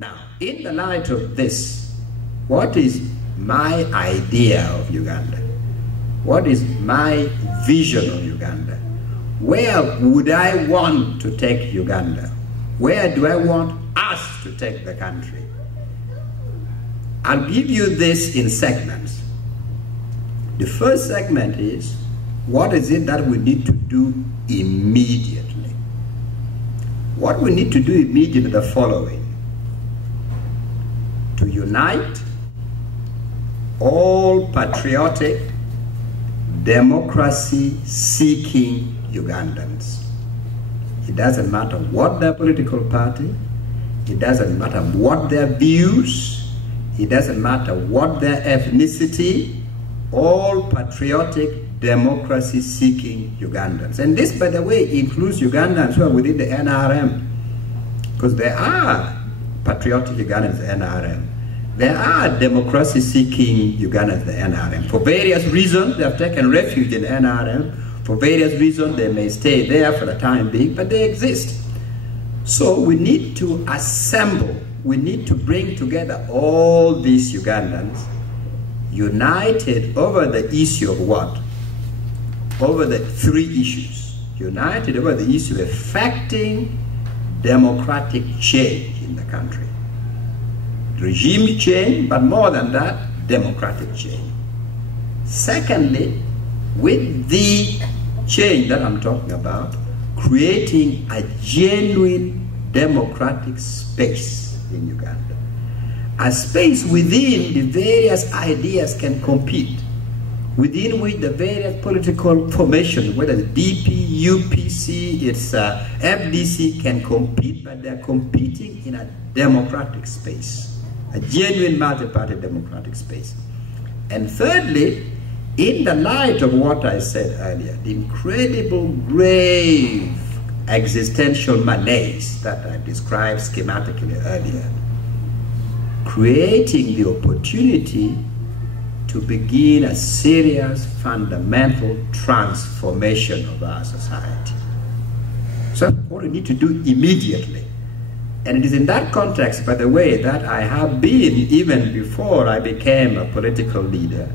Now, in the light of this, what is my idea of Uganda? What is my vision of Uganda? Where would I want to take Uganda? Where do I want us to take the country? I'll give you this in segments. The first segment is, what is it that we need to do immediately? What we need to do immediately is the following: to unite all patriotic, democracy-seeking Ugandans. It doesn't matter what their political party, it doesn't matter what their views, it doesn't matter what their ethnicity, all patriotic, democracy-seeking Ugandans. And this, by the way, includes Ugandans who are within the NRM, because there are patriotic Ugandans in the NRM. There are democracy-seeking Ugandans in the NRM. For various reasons, they have taken refuge in the NRM. For various reasons, they may stay there for the time being, but they exist. So we need to assemble, we need to bring together all these Ugandans, united over the issue of what? Over the three issues. United over the issue of effecting democratic change in the country. Regime change, but more than that, democratic change. Secondly, with the change that I'm talking about, creating a genuine democratic space in Uganda. A space within the various ideas can compete, within which the various political formations, whether it's DP, UPC, it's FDC, can compete, but they're competing in a democratic space, a genuine multi-party democratic space. And thirdly, in the light of what I said earlier, the incredible grave existential malaise that I described schematically earlier, creating the opportunity to begin a serious, fundamental transformation of our society. So what we need to do immediately. And it is in that context, by the way, that I have been, even before I became a political leader,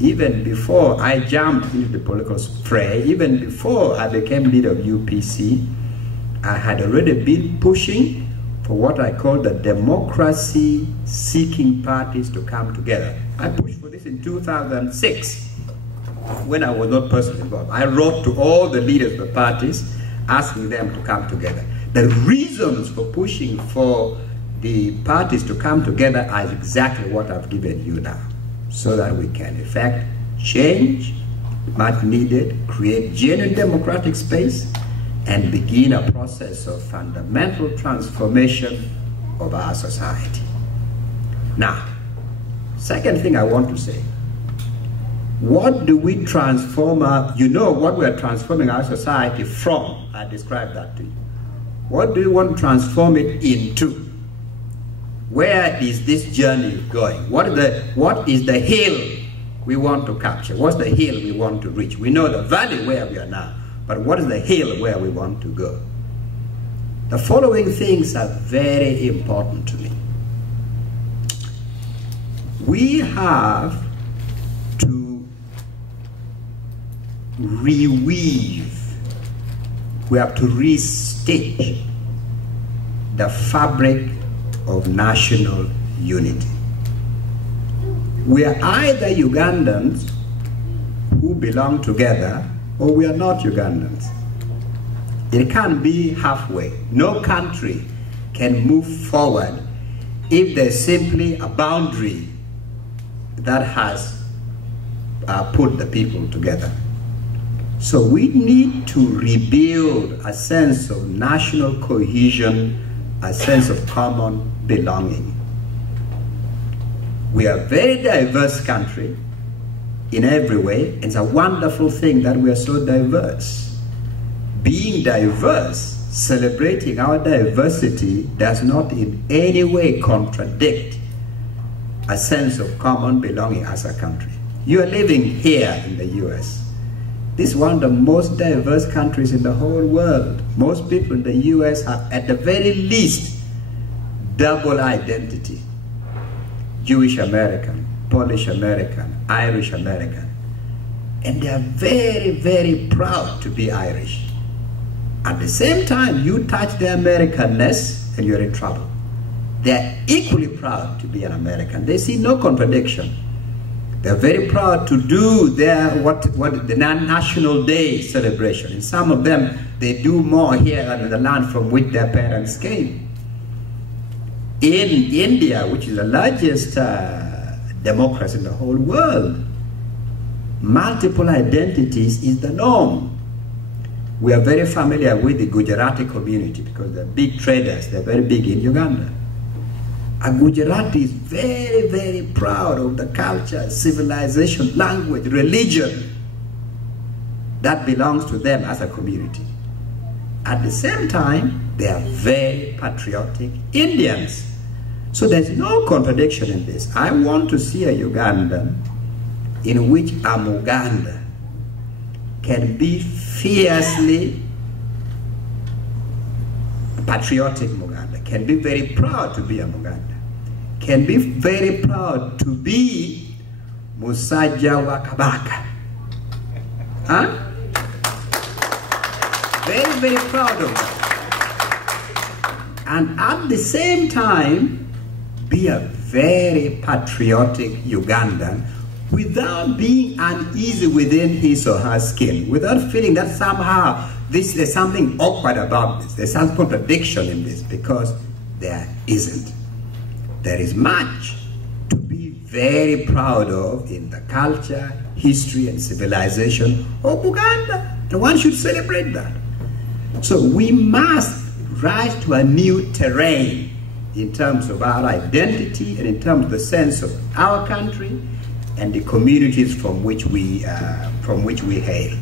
even before I jumped into the political fray, even before I became leader of UPC, I had already been pushing for what I call the democracy-seeking parties to come together. I pushed for this in 2006, when I was not personally involved. I wrote to all the leaders of the parties, asking them to come together. The reasons for pushing for the parties to come together are exactly what I've given you now, so that we can effect change, much needed, create genuine democratic space, and begin a process of fundamental transformation of our society. Now, second thing I want to say, what do we transform our, you know what we are transforming our society from? I described that to you. What do we want to transform it into? Where is this journey going? What is the hill we want to capture? What's the hill we want to reach? We know the valley where we are now, but what is the hill where we want to go? The following things are very important to me. We have to reweave, we have to restitch the fabric of national unity. We are either Ugandans who belong together, or we are not Ugandans. It can't be halfway. No country can move forward if there's simply a boundary that has put the people together. So we need to rebuild a sense of national cohesion, a sense of common belonging. We are a very diverse country in every way. It's a wonderful thing that we are so diverse. Being diverse, celebrating our diversity, does not in any way contradict a sense of common belonging as a country. You are living here in the US. This is one of the most diverse countries in the whole world. Most people in the US have, at the very least, double identity. Jewish American, Polish American, Irish American. And they are very, very proud to be Irish. At the same time, you touch their Americanness and you're in trouble. They're equally proud to be an American. They see no contradiction. They're very proud to do their the National Day celebration. And some of them, they do more here than in the land from which their parents came. In India, which is the largest democracy in the whole world, multiple identities is the norm. We are very familiar with the Gujarati community because they're big traders. They're very big in Uganda. A Gujarati is very, very proud of the culture, civilization, language, religion that belongs to them as a community. At the same time, they are very patriotic Indians. So there's no contradiction in this. I want to see a Ugandan in which a Muganda can be fiercely patriotic Muganda, can be very proud to be a Muganda, can be very proud to be Musajja wa Kabaka. Huh? Very, very proud of that. And at the same time, be a very patriotic Ugandan without being uneasy within his or her skin, without feeling that somehow there's something awkward about this, there's some contradiction in this, because there isn't. There is much to be very proud of in the culture, history, and civilization of Uganda, and one should celebrate that. So we must rise to a new terrain in terms of our identity and in terms of the sense of our country and the communities from which we hail.